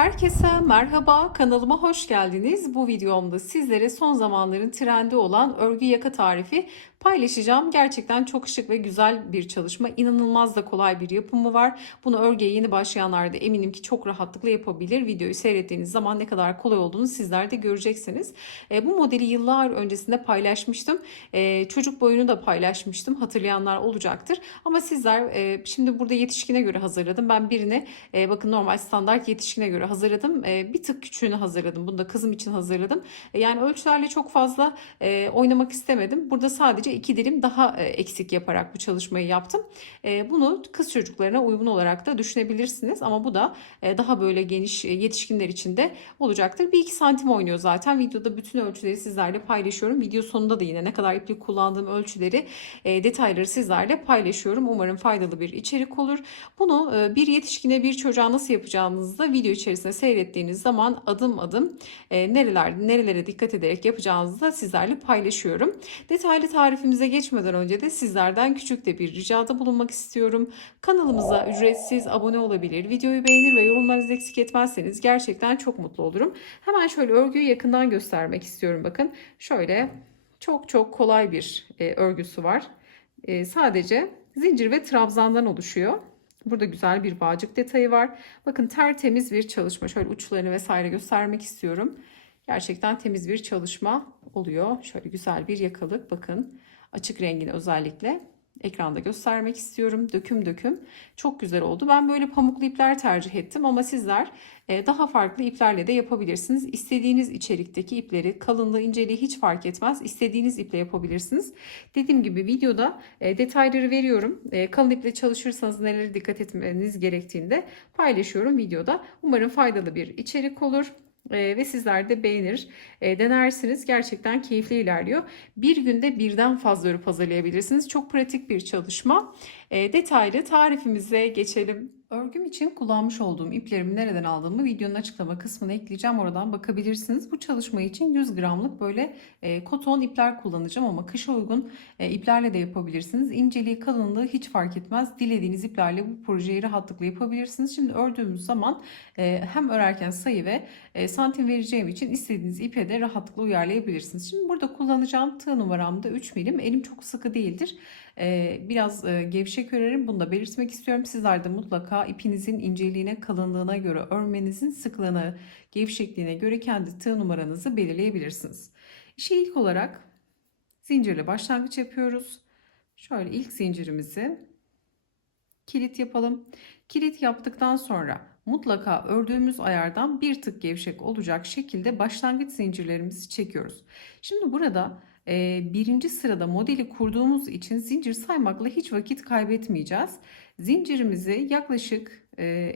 Herkese merhaba, kanalıma hoş geldiniz. Bu videomda sizlere son zamanların trendi olan örgü yaka tarifi paylaşacağım. Gerçekten çok şık ve güzel bir çalışma. İnanılmaz da kolay bir yapımı var. Bunu örgüye yeni başlayanlar da eminim ki çok rahatlıkla yapabilir. Videoyu seyrettiğiniz zaman ne kadar kolay olduğunu sizler de göreceksiniz. Bu modeli yıllar öncesinde paylaşmıştım. Çocuk boyunu da paylaşmıştım. Hatırlayanlar olacaktır. Ama sizler şimdi burada yetişkine göre hazırladım. Ben birini bakın normal standart yetişkine göre hazırladım. Bir tık küçüğünü hazırladım. Bunu da kızım için hazırladım. Yani ölçülerle çok fazla oynamak istemedim. Burada sadece 2 dilim daha eksik yaparak bu çalışmayı yaptım. Bunu kız çocuklarına uygun olarak da düşünebilirsiniz. Ama bu da daha böyle geniş yetişkinler için de olacaktır. 1-2 santim oynuyor zaten. Videoda bütün ölçüleri sizlerle paylaşıyorum. Video sonunda da yine ne kadar iplik kullandığım ölçüleri, detayları sizlerle paylaşıyorum. Umarım faydalı bir içerik olur. Bunu bir yetişkine bir çocuğa nasıl yapacağınızı da video içerisinde seyrettiğiniz zaman adım adım nerelere dikkat ederek yapacağınızı da sizlerle paylaşıyorum. Detaylı tarifimize geçmeden önce de sizlerden küçük de bir ricada bulunmak istiyorum. Kanalımıza ücretsiz abone olabilir, videoyu beğenir ve yorumlarınızı eksik etmezseniz gerçekten çok mutlu olurum. Hemen şöyle örgüyü yakından göstermek istiyorum. Bakın şöyle çok kolay bir örgüsü var. Sadece zincir ve trabzandan oluşuyor. Burada güzel bir bağcık detayı var. Bakın tertemiz bir çalışma. Şöyle uçlarını vesaire göstermek istiyorum. Gerçekten temiz bir çalışma oluyor. Şöyle güzel bir yakalık. Bakın açık rengini özellikle ekranda göstermek istiyorum. Döküm döküm. Çok güzel oldu. Ben böyle pamuklu ipler tercih ettim ama sizler daha farklı iplerle de yapabilirsiniz. İstediğiniz içerikteki ipleri, kalınlığı, inceliği hiç fark etmez. İstediğiniz iple yapabilirsiniz. Dediğim gibi videoda detayları veriyorum. Kalın iple çalışırsanız nelere dikkat etmeniz gerektiğini de paylaşıyorum videoda. Umarım faydalı bir içerik olur. Ve sizler de beğenir, denersiniz. Gerçekten keyifli ilerliyor. Bir günde birden fazla örüp hazırlayabilirsiniz. Çok pratik bir çalışma. Detaylı tarifimize geçelim. Örgüm için kullanmış olduğum iplerimi nereden aldığımı videonun açıklama kısmına ekleyeceğim. Oradan bakabilirsiniz. Bu çalışma için 100 gramlık böyle koton ipler kullanacağım ama kışa uygun iplerle de yapabilirsiniz. İnceliği, kalınlığı hiç fark etmez. Dilediğiniz iplerle bu projeyi rahatlıkla yapabilirsiniz. Şimdi ördüğümüz zaman hem örerken sayı ve santim vereceğim için istediğiniz ipe de rahatlıkla uyarlayabilirsiniz. Şimdi burada kullanacağım tığ numaram da 3 milim. Elim çok sıkı değildir. Biraz gevşek örerim. Bunu da belirtmek istiyorum. Sizler de mutlaka ipinizin inceliğine, kalınlığına göre örmenizin sıklığına, gevşekliğine göre kendi tığ numaranızı belirleyebilirsiniz. İşe ilk olarak zincirle başlangıç yapıyoruz. Şöyle ilk zincirimizi kilit yapalım. Kilit yaptıktan sonra mutlaka ördüğümüz ayardan bir tık gevşek olacak şekilde başlangıç zincirlerimizi çekiyoruz. Şimdi burada birinci sırada modeli kurduğumuz için zincir saymakla hiç vakit kaybetmeyeceğiz. Zincirimizi yaklaşık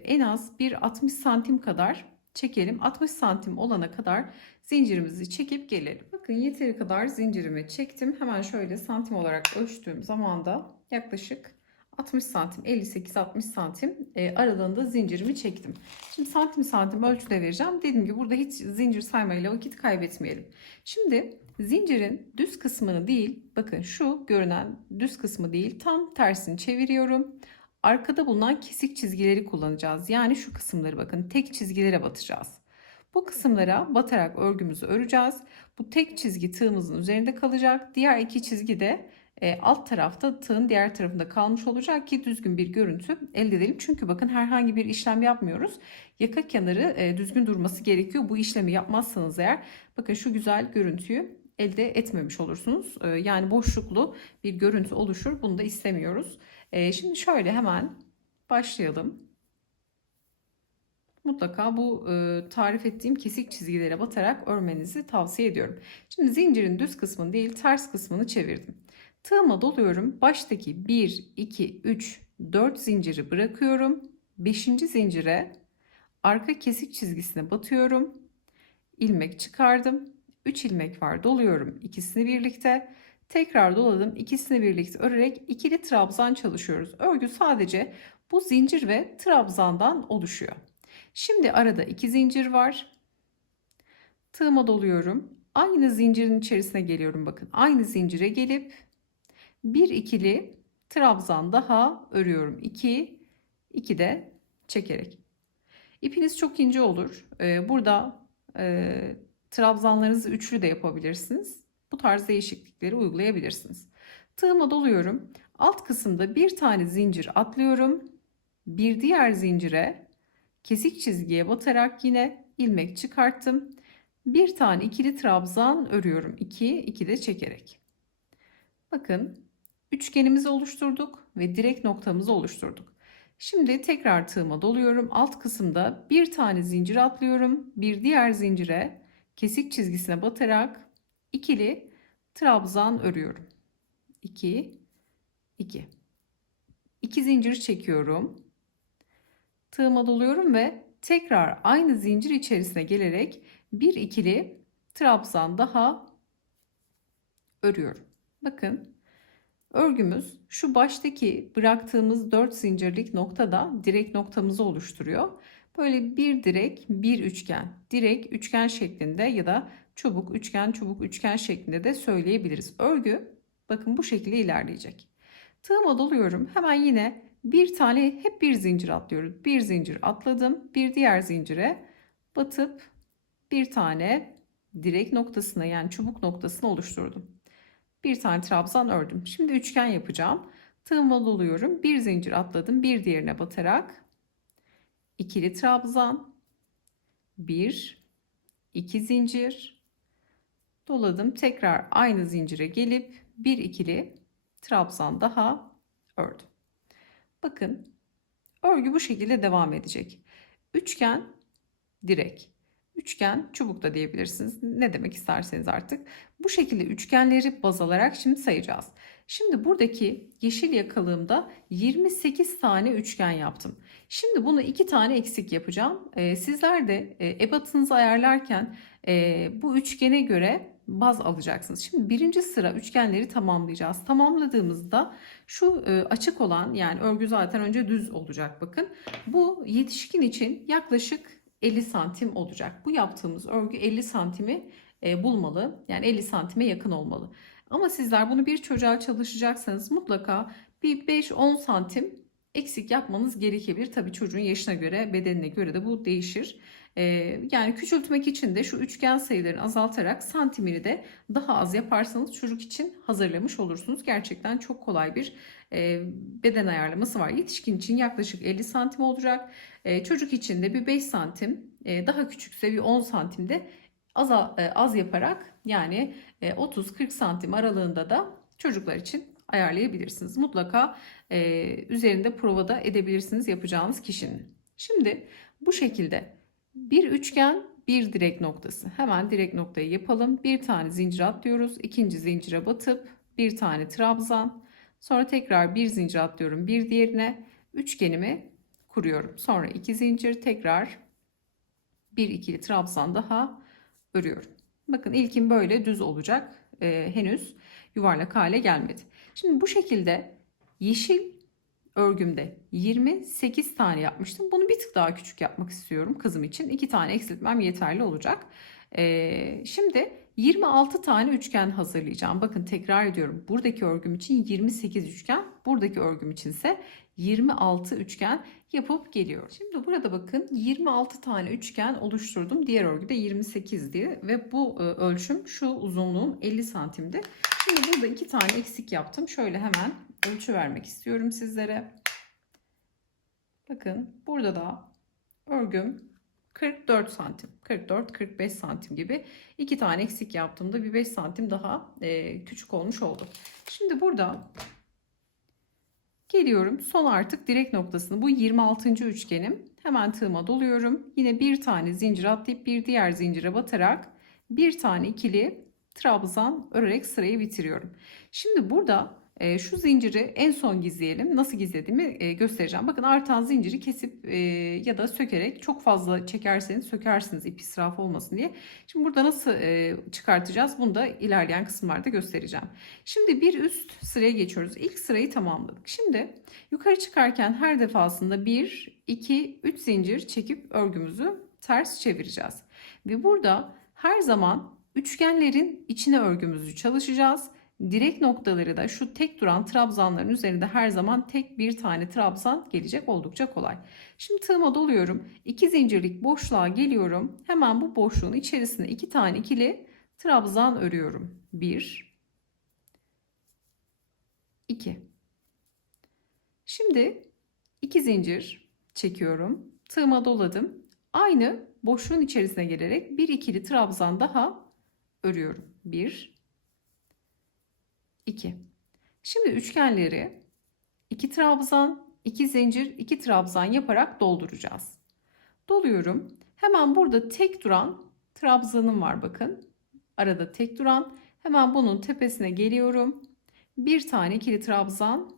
en az bir 60 santim kadar çekelim. 60 santim olana kadar zincirimizi çekip gelelim. Bakın yeteri kadar zincirimi çektim. Hemen şöyle santim olarak ölçtüğüm zaman da yaklaşık 60 santim, 58-60 santim aralığında zincirimi çektim. Şimdi santim ölçüde vereceğim. Dediğim gibi burada hiç zincir saymayla vakit kaybetmeyelim. Şimdi zincirin düz kısmını değil, bakın şu görünen düz kısmı değil, tam tersini çeviriyorum. Arkada bulunan kesik çizgileri kullanacağız. Yani şu kısımları bakın tek çizgilere batacağız. Bu kısımlara batarak örgümüzü öreceğiz. Bu tek çizgi tığımızın üzerinde kalacak. Diğer iki çizgi de alt tarafta tığın diğer tarafında kalmış olacak ki düzgün bir görüntü elde edelim. Çünkü bakın herhangi bir işlem yapmıyoruz. Yaka kenarı düzgün durması gerekiyor. Bu işlemi yapmazsanız eğer bakın şu güzel görüntüyü elde etmemiş olursunuz. Yani boşluklu bir görüntü oluşur. Bunu da istemiyoruz. Şimdi şöyle hemen başlayalım. Mutlaka bu tarif ettiğim kesik çizgilere batarak örmenizi tavsiye ediyorum. Şimdi zincirin düz kısmını değil ters kısmını çevirdim. Tığıma doluyorum. Baştaki 1, 2, 3, 4 zinciri bırakıyorum. 5. zincire arka kesik çizgisine batıyorum. İlmek çıkardım. 3 ilmek var. Doluyorum ikisini birlikte. Tekrar doladım. İkisini birlikte örerek ikili trabzan çalışıyoruz. Örgü sadece bu zincir ve trabzandan oluşuyor. Şimdi arada 2 zincir var. Tığıma doluyorum. Aynı zincirin içerisine geliyorum bakın. Aynı zincire gelip bir ikili trabzan daha örüyorum. 2 2 de çekerek. İpiniz çok ince olur. Burada trabzanlarınızı üçlü de yapabilirsiniz. Bu tarz değişiklikleri uygulayabilirsiniz. Tığıma doluyorum. Alt kısımda bir tane zincir atlıyorum. Bir diğer zincire kesik çizgiye batarak yine ilmek çıkarttım. Bir tane ikili trabzan örüyorum. 2, 2 de çekerek. Bakın üçgenimizi oluşturduk ve direk noktamızı oluşturduk. Şimdi tekrar tığıma doluyorum. Alt kısımda bir tane zincir atlıyorum. Bir diğer zincire kesik çizgisine batarak ikili trabzan örüyorum. 2, 2. 2 zincir çekiyorum. Tığıma doluyorum ve tekrar aynı zincir içerisine gelerek bir ikili trabzan daha örüyorum. Bakın örgümüz şu baştaki bıraktığımız 4 zincirlik noktada direk noktamızı oluşturuyor. Böyle bir direk, bir üçgen, direk üçgen şeklinde ya da çubuk üçgen, çubuk üçgen şeklinde de söyleyebiliriz. Örgü bakın bu şekilde ilerleyecek. Tığıma doluyorum. Hemen yine bir tane hep bir zincir atlıyoruz. Bir zincir atladım. Bir diğer zincire batıp bir tane direk noktasına yani çubuk noktasını oluşturdum. Bir tane trabzan ördüm. Şimdi üçgen yapacağım. Tığıma doluyorum. Bir zincir atladım. Bir diğerine batarak ikili trabzan, bir, iki zincir doladım. Tekrar aynı zincire gelip bir ikili trabzan daha ördüm. Bakın örgü bu şekilde devam edecek. Üçgen, direk. Üçgen, çubuk da diyebilirsiniz. Ne demek isterseniz artık. Bu şekilde üçgenleri baz alarak şimdi sayacağız. Şimdi buradaki yeşil yakalığımda 28 tane üçgen yaptım. Şimdi bunu 2 tane eksik yapacağım. Sizler de ebatınızı ayarlarken bu üçgene göre baz alacaksınız. Şimdi birinci sıra üçgenleri tamamlayacağız. Tamamladığımızda şu açık olan yani örgü zaten önce düz olacak bakın. Bu yetişkin için yaklaşık 50 santim olacak. Bu yaptığımız örgü 50 santimi bulmalı. Yani 50 santime yakın olmalı. Ama sizler bunu bir çocuğa çalışacaksanız mutlaka bir 5-10 santim eksik yapmanız gerekebilir. Tabii çocuğun yaşına göre, bedenine göre de bu değişir. Yani küçültmek için de şu üçgen sayılarını azaltarak santimini de daha az yaparsanız çocuk için hazırlamış olursunuz. Gerçekten çok kolay bir beden ayarlaması var. Yetişkin için yaklaşık 50 santim olacak. Çocuk için de bir 5 santim, daha küçükse bir 10 santimde az yaparak yani 30-40 santim aralığında da çocuklar için ayarlayabilirsiniz. Mutlaka üzerinde provada edebilirsiniz yapacağınız kişinin. Şimdi bu şekilde bir üçgen, bir direk noktası. Hemen direk noktayı yapalım. Bir tane zincir atlıyoruz. İkinci zincire batıp bir tane trabzan. Sonra tekrar bir zincir atlıyorum bir diğerine. Üçgenimi kuruyorum. Sonra iki zincir tekrar bir ikili trabzan daha örüyorum. Bakın ilkin böyle düz olacak. Henüz yuvarlak hale gelmedi. Şimdi bu şekilde yeşil örgümde 28 tane yapmıştım. Bunu bir tık daha küçük yapmak istiyorum kızım için. 2 tane eksiltmem yeterli olacak. Şimdi 26 tane üçgen hazırlayacağım. Bakın tekrar ediyorum. Buradaki örgüm için 28 üçgen, buradaki örgüm için ise 26 üçgen yapıp geliyorum. Şimdi burada bakın 26 tane üçgen oluşturdum. Diğer örgüde 28'di ve bu ölçüm şu uzunluğum 50 santimdi. Şimdi burada 2 tane eksik yaptım. Şöyle hemen ölçü vermek istiyorum sizlere. Bakın burada da örgüm 44 santim, 44-45 santim gibi 2 tane eksik yaptığımda bir 5 santim daha küçük olmuş oldu. Şimdi burada geliyorum son artık direk noktasını, bu 26. üçgenim. Hemen tığıma doluyorum. Yine bir tane zincir atlayıp bir diğer zincire batarak bir tane ikili trabzan örerek sırayı bitiriyorum. Şimdi burada şu zinciri en son gizleyelim. Nasıl gizlediğimi göstereceğim. Bakın artan zinciri kesip ya da sökerek, çok fazla çekerseniz sökersiniz ip israfı olmasın diye. Şimdi burada nasıl çıkartacağız? Bunu da ilerleyen kısımlarda göstereceğim. Şimdi bir üst sıraya geçiyoruz. İlk sırayı tamamladık. Şimdi yukarı çıkarken her defasında 1, 2, 3 zincir çekip örgümüzü ters çevireceğiz. Ve burada her zaman üçgenlerin içine örgümüzü çalışacağız Direk noktaları da şu tek duran trabzanların üzerinde her zaman tek bir tane trabzan gelecek, oldukça kolay. Şimdi tığıma doluyorum. 2 zincirlik boşluğa geliyorum. Hemen bu boşluğun içerisine 2 tane ikili trabzan örüyorum. 1, 2. Şimdi 2 zincir çekiyorum. Tığıma doladım. Aynı boşluğun içerisine gelerek bir ikili trabzan daha örüyorum. 1, 2. Şimdi üçgenleri 2 trabzan, 2 zincir, 2 trabzan yaparak dolduracağız. Doluyorum. Hemen burada tek duran trabzanım var, bakın. Arada tek duran. Hemen bunun tepesine geliyorum. Bir tane ikili trabzan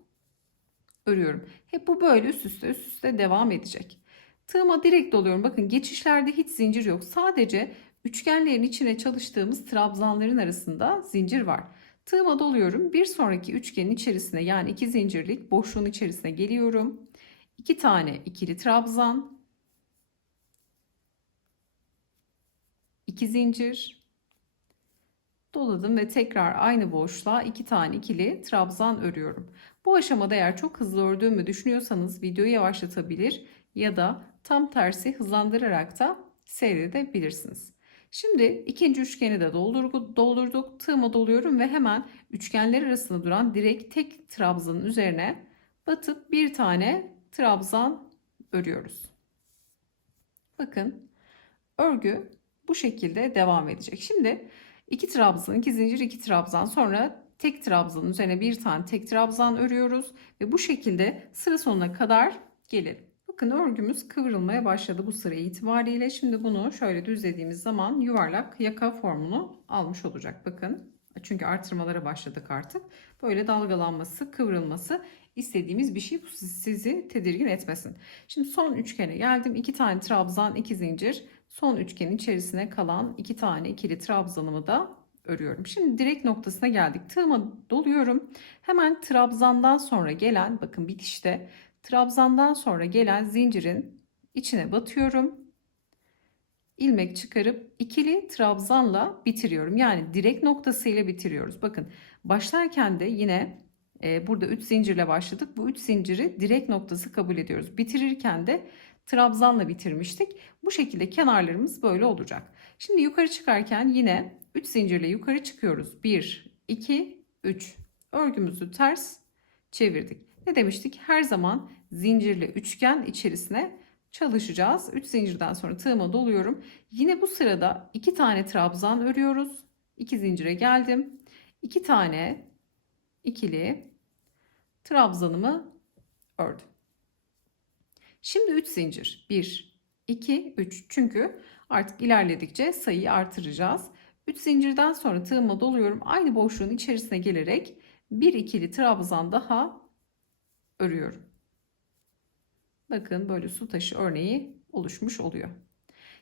örüyorum. Hep bu böyle üst üste devam edecek. Tığıma direkt doluyorum. Bakın geçişlerde hiç zincir yok. Sadece üçgenlerin içine çalıştığımız trabzanların arasında zincir var. Tığıma doluyorum. Bir sonraki üçgenin içerisine, yani 2 zincirlik boşluğun içerisine geliyorum. 2 tane ikili trabzan, 2 zincir doladım ve tekrar aynı boşluğa 2 tane ikili trabzan örüyorum. Bu aşamada eğer çok hızlı ördüğümü düşünüyorsanız videoyu yavaşlatabilir ya da tam tersi hızlandırarak da seyredebilirsiniz. Şimdi ikinci üçgeni de doldurduk. Tığıma doluyorum ve hemen üçgenler arasında duran direkt tek trabzanın üzerine batıp bir tane trabzan örüyoruz. Bakın, örgü bu şekilde devam edecek. Şimdi 2 trabzan, 2 zincir, 2 trabzan, sonra tek trabzanın üzerine bir tane tek trabzan örüyoruz ve bu şekilde sıra sonuna kadar gelelim. Bakın, örgümüz kıvrılmaya başladı bu sıra itibariyle. Şimdi bunu şöyle düzlediğimiz zaman yuvarlak yaka formunu almış olacak. Bakın, çünkü artırmalara başladık artık. Böyle dalgalanması, kıvrılması istediğimiz bir şey. Bu sizi tedirgin etmesin. Şimdi son üçgene geldim. 2 tane trabzan, 2 zincir. Son üçgenin içerisine kalan 2 tane ikili trabzanımı da örüyorum. Şimdi direk noktasına geldik. Tığıma doluyorum. Hemen trabzandan sonra gelen, bakın bitişte trabzandan sonra gelen zincirin içine batıyorum. İlmek çıkarıp ikili trabzanla bitiriyorum. Yani direk noktasıyla bitiriyoruz. Bakın, başlarken de yine burada 3 zincirle başladık. Bu 3 zinciri direk noktası kabul ediyoruz. Bitirirken de trabzanla bitirmiştik. Bu şekilde kenarlarımız böyle olacak. Şimdi yukarı çıkarken yine 3 zincirle yukarı çıkıyoruz. 1, 2, 3. Örgümüzü ters çevirdik. Ne demiştik? Her zaman zincirli üçgen içerisine çalışacağız. 3 zincirden sonra tığıma doluyorum. Yine bu sırada 2 tane trabzan örüyoruz. 2 zincire geldim. 2 tane ikili trabzanımı ördüm. Şimdi 3 zincir. 1, 2, 3. Çünkü artık ilerledikçe sayıyı artıracağız. 3 zincirden sonra tığıma doluyorum. Aynı boşluğun içerisine gelerek bir ikili trabzan daha örüyorum. Bakın, böyle su taşı örneği oluşmuş oluyor.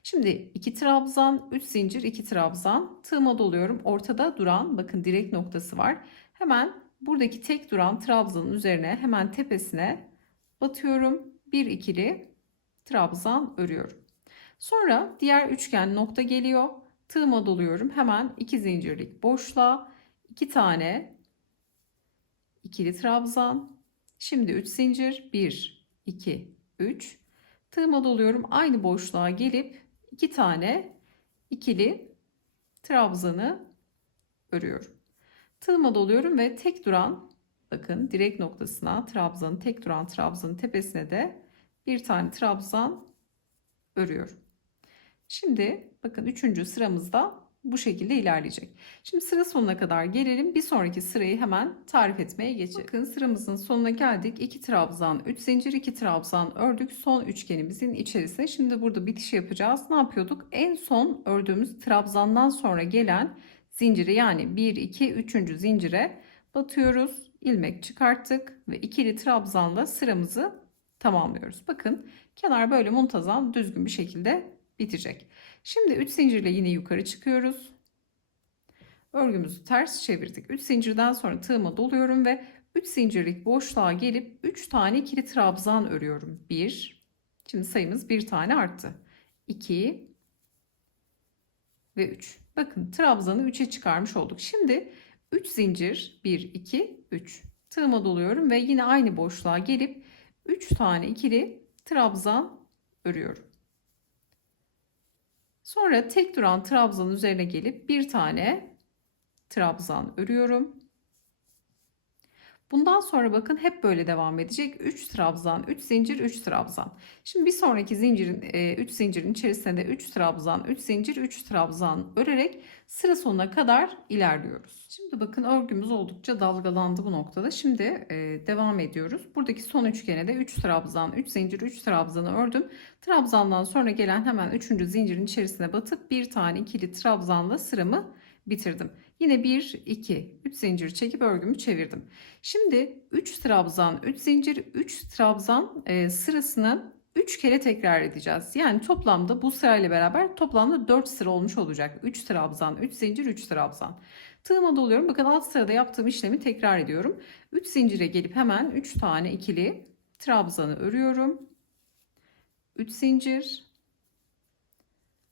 Şimdi 2 trabzan, 3 zincir, 2 trabzan, tığıma doluyorum. Ortada duran, bakın, direk noktası var. Hemen buradaki tek duran trabzanın üzerine, hemen tepesine batıyorum. Bir ikili trabzan örüyorum. Sonra diğer üçgen nokta geliyor. Tığıma doluyorum. Hemen 2 zincirlik boşluğa 2 tane ikili trabzan. Şimdi 3 zincir, 1, 2, 3. Tığıma doluyorum. Aynı boşluğa gelip 2 tane ikili trabzanı örüyorum. Tığıma doluyorum ve tek duran, bakın, direk noktasına trabzanın, tek duran trabzanın tepesine de bir tane trabzan örüyorum. Şimdi bakın, 3. sıramızda bu şekilde ilerleyecek. Şimdi sıra sonuna kadar gelelim. Bir sonraki sırayı hemen tarif etmeye geçelim. Bakın, sıramızın sonuna geldik. 2 trabzan, 3 zincir, 2 trabzan ördük. Son üçgenimizin içerisine. Şimdi burada bitiş yapacağız. Ne yapıyorduk? En son ördüğümüz trabzandan sonra gelen zinciri, yani 1, 2, 3. zincire batıyoruz. İlmek çıkarttık ve ikili trabzanla sıramızı tamamlıyoruz. Bakın, kenar böyle muntazam, düzgün bir şekilde bitecek. Şimdi 3 zincirle yine yukarı çıkıyoruz. Örgümüzü ters çevirdik. 3 zincirden sonra tığıma doluyorum ve 3 zincirlik boşluğa gelip 3 tane ikili trabzan örüyorum. 1. Şimdi sayımız bir tane arttı. 2 ve 3. Bakın, trabzanı 3'e çıkarmış olduk. Şimdi 3 zincir, 1 2 3. Tığıma doluyorum ve yine aynı boşluğa gelip 3 tane ikili trabzan örüyorum. Sonra tek duran trabzanın üzerine gelip bir tane trabzan örüyorum. Bundan sonra bakın hep böyle devam edecek. 3 trabzan, 3 zincir, 3 trabzan. Şimdi bir sonraki zincirin 3 zincirin içerisinde de 3 trabzan, 3 zincir, 3 trabzan örerek sıra sonuna kadar ilerliyoruz. Şimdi bakın örgümüz oldukça dalgalandı bu noktada. Şimdi devam ediyoruz. Buradaki son üçgene de 3 trabzan, 3 zincir, 3 trabzanı ördüm. Trabzandan sonra gelen hemen 3. zincirin içerisine batıp bir tane ikili trabzanla sıramı bitirdim. Yine 1, 2, 3 zincir çekip örgümü çevirdim. Şimdi 3 trabzan, 3 zincir, 3 trabzan sırasını 3 kere tekrar edeceğiz. Yani toplamda bu sırayla beraber toplamda 4 sıra olmuş olacak. 3 trabzan, 3 zincir, 3 trabzan. Tığıma doluyorum. Bakın alt sırada yaptığım işlemi tekrar ediyorum. 3 zincire gelip hemen 3 tane ikili trabzanı örüyorum. 3 zincir.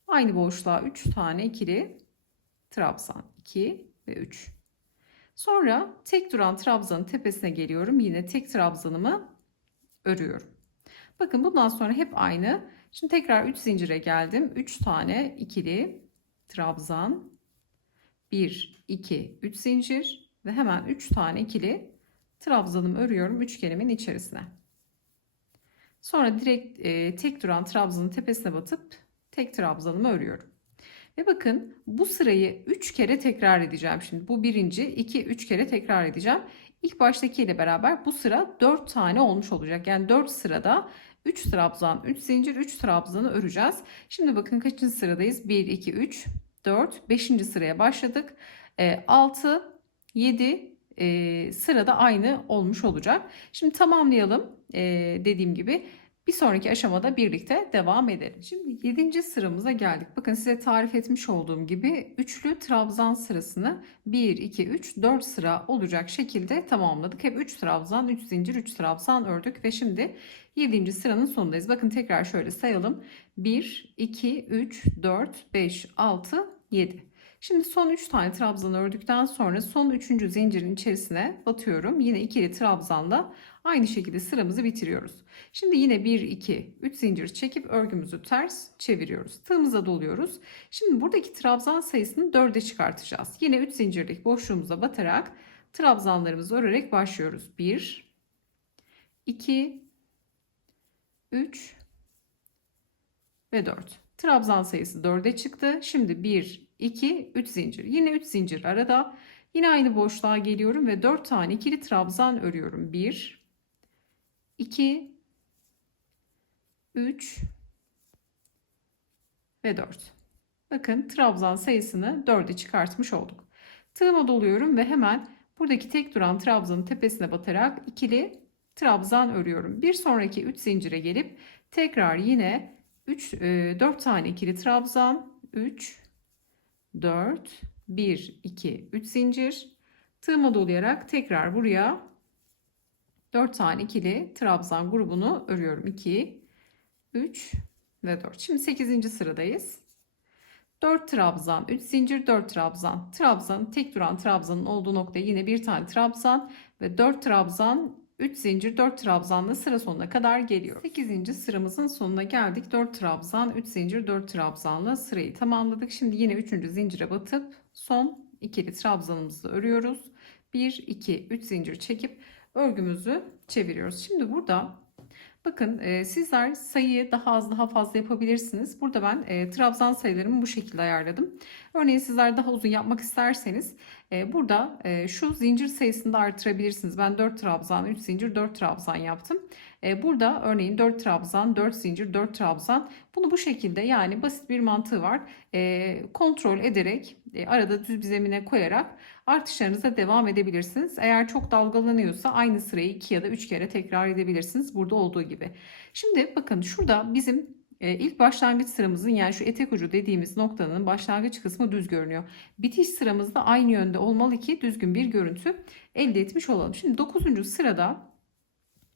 Aynı boşluğa 3 tane ikili trabzan. 2 ve 3. Sonra tek duran trabzanın tepesine geliyorum. Yine tek trabzanımı örüyorum. Bakın bundan sonra hep aynı. Şimdi tekrar 3 zincire geldim. 3 tane ikili trabzan. 1, 2, 3 zincir ve hemen 3 tane ikili trabzanımı örüyorum üçgenimin içerisine. Sonra direkt tek duran trabzanın tepesine batıp tek trabzanımı örüyorum. Ve bakın bu sırayı 3 kere tekrar edeceğim şimdi. Bu birinci, 2, 3 kere tekrar edeceğim. İlk baştaki ile beraber bu sıra 4 tane olmuş olacak. Yani 4 sırada 3 trabzan, 3 zincir, 3 trabzanı öreceğiz. Şimdi bakın kaçıncı sıradayız? 1, 2, 3, 4, 5. sıraya başladık. 6, 7 sırada aynı olmuş olacak. Şimdi tamamlayalım. Dediğim gibi. Bir sonraki aşamada birlikte devam edelim. Şimdi 7. sıramıza geldik. Bakın size tarif etmiş olduğum gibi üçlü trabzan sırasını 1, 2, 3, 4 sıra olacak şekilde tamamladık. Hep 3 trabzan, 3 zincir, 3 trabzan ördük ve şimdi 7. sıranın sonundayız. Bakın tekrar şöyle sayalım. 1, 2, 3, 4, 5, 6, 7. Şimdi son 3 tane trabzan ördükten sonra son 3. zincirin içerisine batıyorum. Yine ikili trabzanla aynı şekilde sıramızı bitiriyoruz. Şimdi yine 1, 2, 3 zincir çekip örgümüzü ters çeviriyoruz. Tığımıza doluyoruz. Şimdi buradaki trabzan sayısını 4'e çıkartacağız. Yine 3 zincirlik boşluğumuza batarak trabzanlarımızı örerek başlıyoruz. 1, 2, 3 ve 4. Trabzan sayısı 4'e çıktı. Şimdi 1, 2, 3 zincir. Yine 3 zincir arada. Yine aynı boşluğa geliyorum ve 4 tane ikili trabzan örüyorum. 1, 2, 3 ve 4. Bakın trabzan sayısını 4'e çıkartmış olduk. Tığıma doluyorum ve hemen buradaki tek duran trabzanın tepesine batarak ikili trabzan örüyorum. Bir sonraki 3 zincire gelip tekrar yine 4 tane ikili trabzan, 3, 4, 1, 2, 3 zincir. Tığıma dolayarak tekrar buraya 4 tane ikili trabzan grubunu örüyorum. 2, 3 ve 4. Şimdi 8. sıradayız. 4 trabzan, 3 zincir, 4 trabzan. Trabzan, tek duran trabzanın olduğu noktaya yine bir tane trabzan ve 4 trabzan, 3 zincir, 4 trabzanla sıra sonuna kadar geliyor. 8. sıramızın sonuna geldik. 4 trabzan, 3 zincir, 4 trabzanla sırayı tamamladık. Şimdi yine 3. zincire batıp son ikili trabzanımızı örüyoruz. 1, 2, 3 zincir çekip örgümüzü çeviriyoruz. Şimdi burada bakın sizler sayıyı daha az daha fazla yapabilirsiniz. Burada ben trabzan sayılarımı bu şekilde ayarladım. Örneğin sizler daha uzun yapmak isterseniz burada şu zincir sayısını da artırabilirsiniz. Ben 4 trabzan, 3 zincir, 4 trabzan yaptım. Burada örneğin 4 trabzan, 4 zincir, 4 trabzan. Bunu bu şekilde yani basit bir mantığı var. Kontrol ederek arada düz bir zemine koyarak artışlarınıza devam edebilirsiniz. Eğer çok dalgalanıyorsa aynı sırayı 2 ya da 3 kere tekrar edebilirsiniz. Burada olduğu gibi. Şimdi bakın şurada bizim ilk başlangıç sıramızın yani şu etek ucu dediğimiz noktanın başlangıç kısmı düz görünüyor. Bitiş sıramız da aynı yönde olmalı ki düzgün bir görüntü elde etmiş olalım. Şimdi 9. sırada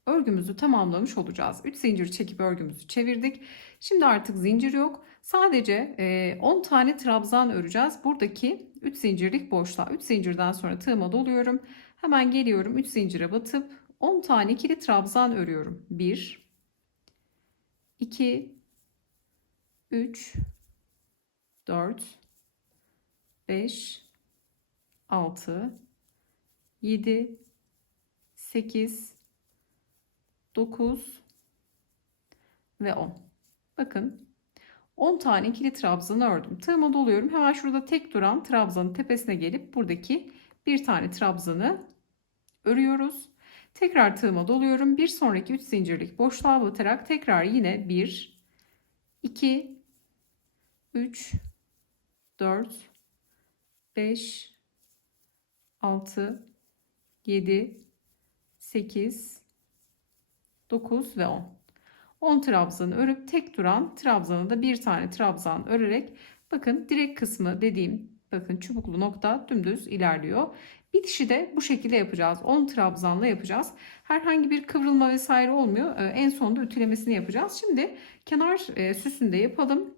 örgümüzü tamamlamış olacağız. 3 zincir çekip örgümüzü çevirdik. Şimdi artık zincir yok. Sadece 10 tane trabzan öreceğiz. Buradaki 3 zincirlik boşluğa 3 zincirden sonra tığıma doluyorum. Hemen geliyorum 3 zincire batıp 10 tane ikili trabzan örüyorum. 1 2 3 4 5 6 7 8 9 ve 10. Bakın 10 tane ikili trabzanı ördüm. Tığıma doluyorum. Hemen şurada tek duran trabzanın tepesine gelip buradaki bir tane trabzanı örüyoruz. Tekrar tığıma doluyorum. Bir sonraki 3 zincirlik boşluğa batarak tekrar yine 1 2 3 4 5 6 7 8 9 ve 10. 10 trabzanı örüp tek duran trabzanı da bir tane trabzan örerek bakın direk kısmı dediğim bakın çubuklu nokta dümdüz ilerliyor. Bitişi de bu şekilde yapacağız. 10 trabzanla yapacağız. Herhangi bir kıvrılma vesaire olmuyor. En sonunda ütülemesini yapacağız. Şimdi kenar süsünü de yapalım.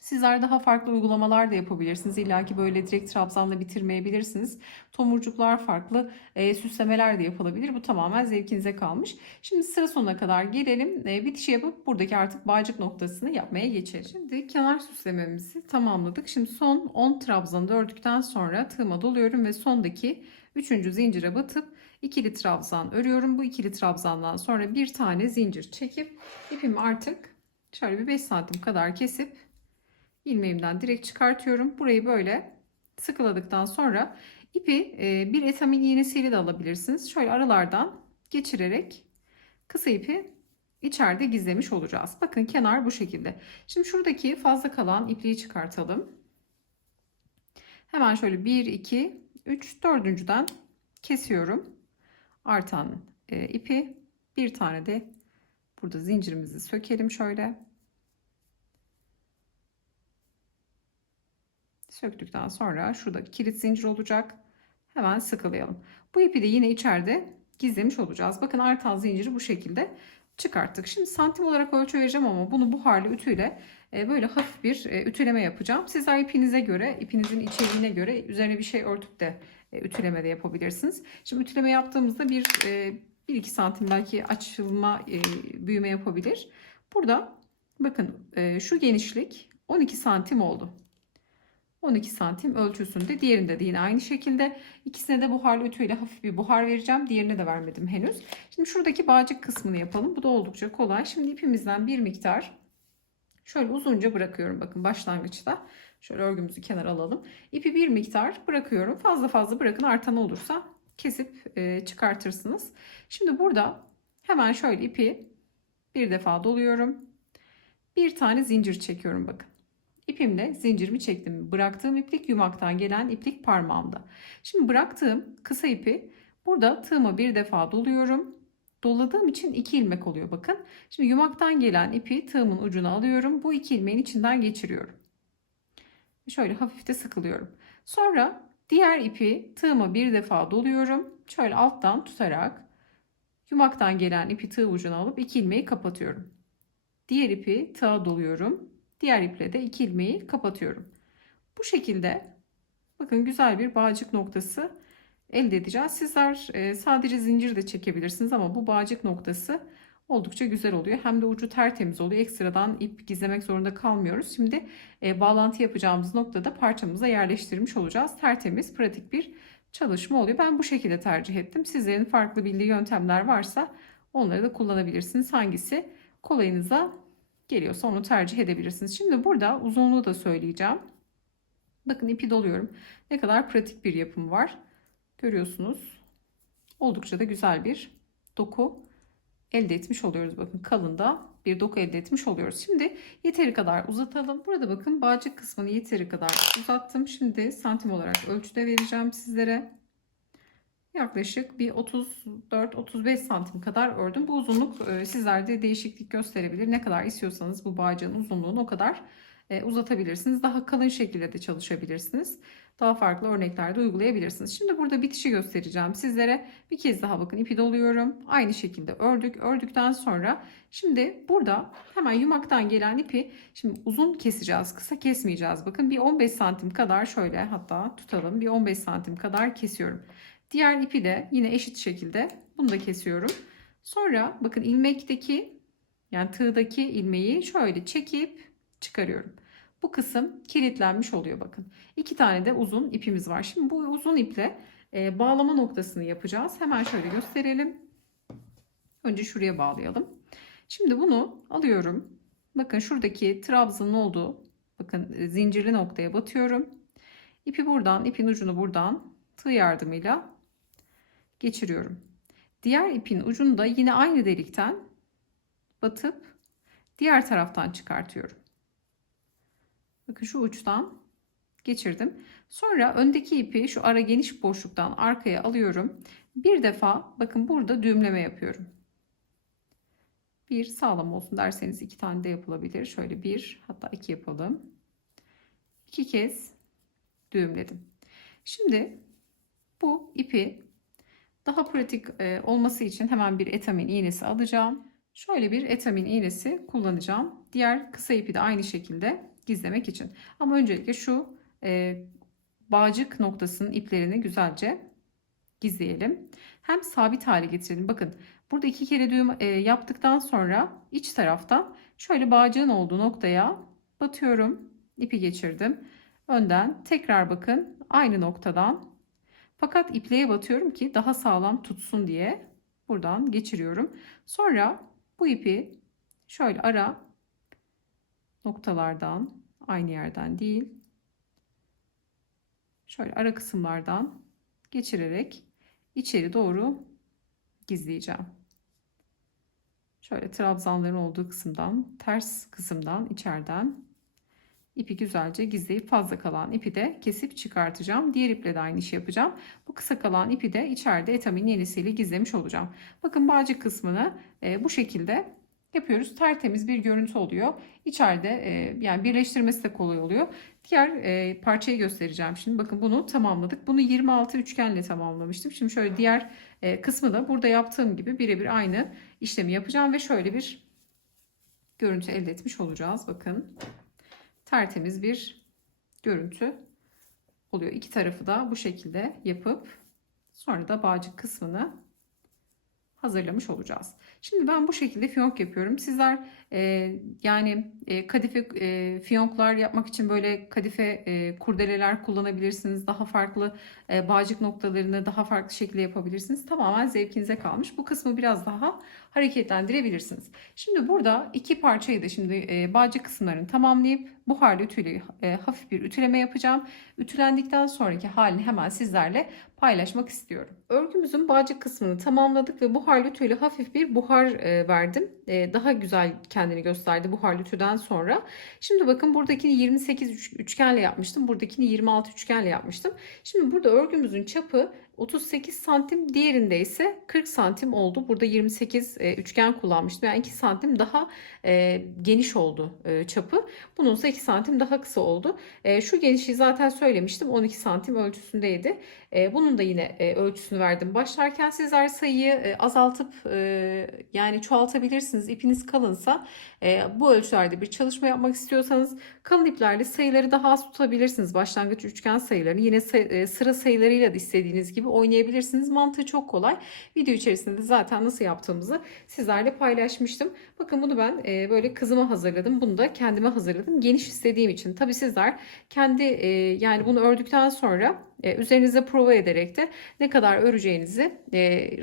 Sizler daha farklı uygulamalar da yapabilirsiniz. İlla ki böyle direkt trabzanla bitirmeyebilirsiniz. Tomurcuklar farklı, süslemeler de yapılabilir. Bu tamamen zevkinize kalmış. Şimdi sıra sonuna kadar gelelim. Bitişi yapıp buradaki artık bağcık noktasını yapmaya geçelim. Şimdi kenar süslememizi tamamladık. Şimdi son 10 trabzanı da ördükten sonra tığıma doluyorum ve sondaki 3. zincire batıp ikili trabzan örüyorum. Bu ikili trabzandan sonra bir tane zincir çekip ipimi artık şöyle bir 5 santim kadar kesip ilmeğimden direkt çıkartıyorum. Burayı böyle sıkıladıktan sonra ipi bir etamin iğnesiyle de alabilirsiniz. Şöyle aralardan geçirerek kısa ipi içeride gizlemiş olacağız. Bakın kenar bu şekilde. Şimdi şuradaki fazla kalan ipliği çıkartalım. Hemen şöyle 1, 2, 3, dördüncüden kesiyorum. Artan ipi bir tane de burada zincirimizi sökelim şöyle. Söktükten sonra şurada kilit zincir olacak. Hemen sıkılayalım. Bu ipi de yine içeride gizlemiş olacağız. Bakın artan zinciri bu şekilde çıkarttık. Şimdi santim olarak ölçü vereceğim ama bunu buharlı ütüyle böyle hafif bir ütüleme yapacağım. Sizler ipinize göre, ipinizin içeriğine göre üzerine bir şey örtüp de ütüleme de yapabilirsiniz. Şimdi ütüleme yaptığımızda 1-2 santim belki açılma, büyüme yapabilir. Burada bakın şu genişlik 12 santim oldu. 12 santim ölçüsünde. Diğerinde de yine aynı şekilde. İkisine de buharlı ütüyle hafif bir buhar vereceğim. Diğerine de vermedim henüz. Şimdi şuradaki bağcık kısmını yapalım. Bu da oldukça kolay. Şimdi ipimizden bir miktar şöyle uzunca bırakıyorum. Bakın başlangıçta. Şöyle örgümüzü kenara alalım. İpi bir miktar bırakıyorum. Fazla fazla bırakın. Artan olursa kesip çıkartırsınız. Şimdi burada hemen şöyle ipi bir defa doluyorum. Bir tane zincir çekiyorum bakın. İpimle zincirimi çektim. Bıraktığım iplik yumaktan gelen iplik parmağımda. Şimdi bıraktığım kısa ipi burada tığıma bir defa doluyorum. Doladığım için 2 ilmek oluyor bakın. Şimdi yumaktan gelen ipi tığımın ucuna alıyorum. Bu 2 ilmeğin içinden geçiriyorum. Şöyle hafif de sıkılıyorum. Sonra diğer ipi tığıma bir defa doluyorum. Şöyle alttan tutarak yumaktan gelen ipi tığ ucuna alıp 2 ilmeği kapatıyorum. Diğer ipi tığa doluyorum. Diğer iple de 2 ilmeği kapatıyorum. Bu şekilde bakın güzel bir bağcık noktası elde edeceğiz. Sizler sadece zincir de çekebilirsiniz ama bu bağcık noktası oldukça güzel oluyor. Hem de ucu tertemiz oluyor. Ekstradan ip gizlemek zorunda kalmıyoruz. Şimdi bağlantı yapacağımız noktada parçamıza yerleştirmiş olacağız. Tertemiz, pratik bir çalışma oluyor. Ben bu şekilde tercih ettim. Sizlerin farklı bildiği yöntemler varsa onları da kullanabilirsiniz. Hangisi kolayınıza geliyorsa onu tercih edebilirsiniz. Şimdi burada uzunluğu da söyleyeceğim. Bakın ipi doluyorum. Ne kadar pratik bir yapım var. Görüyorsunuz. Oldukça da güzel bir doku elde etmiş oluyoruz. Bakın kalında bir doku elde etmiş oluyoruz. Şimdi yeteri kadar uzatalım. Burada bakın bağcık kısmını yeteri kadar uzattım. Şimdi santim olarak ölçüde vereceğim sizlere. Yaklaşık bir 34-35 santim kadar ördüm. Bu uzunluk sizlerde değişiklik gösterebilir. Ne kadar istiyorsanız bu bağcığın uzunluğunu o kadar uzatabilirsiniz. Daha kalın şekilde de çalışabilirsiniz. Daha farklı örneklerde uygulayabilirsiniz. Şimdi burada bitişi göstereceğim sizlere. Bir kez daha bakın, ipi doluyorum. Aynı şekilde ördük. Ördükten sonra şimdi burada hemen yumaktan gelen ipi şimdi uzun keseceğiz. Kısa kesmeyeceğiz. Bakın bir 15 santim kadar şöyle, hatta tutalım. Bir 15 santim kadar kesiyorum. Diğer ipi de yine eşit şekilde bunu da kesiyorum. Sonra bakın ilmekteki, yani tığdaki ilmeği şöyle çekip çıkarıyorum. Bu kısım kilitlenmiş oluyor bakın. İki tane de uzun ipimiz var. Şimdi bu uzun iple bağlama noktasını yapacağız. Hemen şöyle gösterelim. Önce şuraya bağlayalım. Şimdi bunu alıyorum. Bakın şuradaki trabzanın olduğu, bakın zincirli noktaya batıyorum. İpi buradan, ipin ucunu buradan tığ yardımıyla geçiriyorum. Diğer ipin ucunu da yine aynı delikten batıp diğer taraftan çıkartıyorum. Bakın şu uçtan geçirdim. Sonra öndeki ipi şu ara geniş boşluktan arkaya alıyorum. Bir defa bakın burada düğümleme yapıyorum. Bir, sağlam olsun derseniz iki tane de yapılabilir. Şöyle bir, hatta iki yapalım. İki kez düğümledim. Şimdi bu ipi daha pratik olması için hemen bir etamin iğnesi alacağım. Şöyle bir etamin iğnesi kullanacağım. Diğer kısa ipi de aynı şekilde gizlemek için. Ama öncelikle şu bağcık noktasının iplerini güzelce gizleyelim. Hem sabit hale getirelim. Bakın burada iki kere düğüm yaptıktan sonra iç taraftan şöyle bağcığın olduğu noktaya batıyorum. İpi geçirdim. Önden tekrar bakın aynı noktadan, fakat ipliğe batıyorum ki daha sağlam tutsun diye buradan geçiriyorum. Sonra bu ipi şöyle ara noktalardan, aynı yerden değil, şöyle ara kısımlardan geçirerek içeri doğru gizleyeceğim. Şöyle trabzanların olduğu kısımdan, ters kısımdan, içeriden İpi güzelce gizleyip fazla kalan ipi de kesip çıkartacağım. Diğer iple de aynı işi yapacağım. Bu kısa kalan ipi de içeride etamin iğnesiyle gizlemiş olacağım. Bakın bağcık kısmını bu şekilde yapıyoruz. Tertemiz bir görüntü oluyor. İçeride yani birleştirmesi de kolay oluyor. Diğer parçayı göstereceğim şimdi. Bakın bunu tamamladık. Bunu 26 üçgenle tamamlamıştım. Şimdi şöyle diğer kısmı da burada yaptığım gibi birebir aynı işlemi yapacağım ve şöyle bir görüntü elde etmiş olacağız. Bakın. Tertemiz bir görüntü oluyor. İki tarafı da bu şekilde yapıp sonra da bağcık kısmını hazırlamış olacağız. Şimdi ben bu şekilde fiyonk yapıyorum. Sizler yani kadife fiyonklar yapmak için böyle kadife kurdeleler kullanabilirsiniz. Daha farklı bağcık noktalarını daha farklı şekilde yapabilirsiniz. Tamamen zevkinize kalmış. Bu kısmı biraz daha hareketlendirebilirsiniz. Şimdi burada iki parçayı da şimdi bağcık kısımlarını tamamlayıp buharlı ütüyle hafif bir ütüleme yapacağım. Ütülendikten sonraki halini hemen sizlerle paylaşmak istiyorum. Örgümüzün bağcık kısmını tamamladık ve buharlı ütüyle hafif bir buhar verdim. Daha güzel kendini gösterdi buharlı ütüden sonra. Şimdi bakın buradakini 28 üçgenle yapmıştım. Buradakini 26 üçgenle yapmıştım. Şimdi burada örgümüzün çapı 38 santim, diğerinde ise 40 santim oldu. Burada 28 üçgen kullanmıştım. Yani 2 santim daha geniş oldu çapı. Bunun ise 2 santim daha kısa oldu. Şu genişliği zaten söylemiştim. 12 santim ölçüsündeydi. Bunun da yine ölçüsünü verdim. Başlarken sizler sayıyı azaltıp yani çoğaltabilirsiniz. İpiniz kalınsa bu ölçülerde bir çalışma yapmak istiyorsanız kalın iplerle sayıları daha az tutabilirsiniz. Başlangıç üçgen sayılarını yine sıra sayılarıyla da istediğiniz gibi oynayabilirsiniz. Mantığı çok kolay. Video içerisinde zaten nasıl yaptığımızı sizlerle paylaşmıştım. Bakın bunu ben böyle kızıma hazırladım. Bunu da kendime hazırladım. Geniş istediğim için. Tabii sizler kendi yani bunu ördükten sonra üzerinize prova ederek de ne kadar öreceğinizi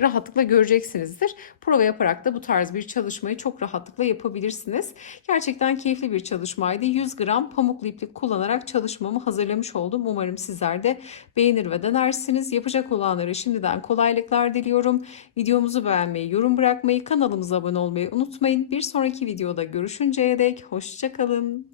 rahatlıkla göreceksinizdir. Prova yaparak da bu tarz bir çalışmayı çok rahatlıkla yapabilirsiniz. Gerçekten keyifli bir çalışmaydı. 100 gram pamuklu iplik kullanarak çalışmamı hazırlamış oldum. Umarım sizler de beğenir ve denersiniz. Yapacak olanlara şimdiden kolaylıklar diliyorum. Videomuzu beğenmeyi, yorum bırakmayı, kanalımıza abone olmayı unutmayın. Bir sonraki videoda görüşünceye dek hoşça kalın.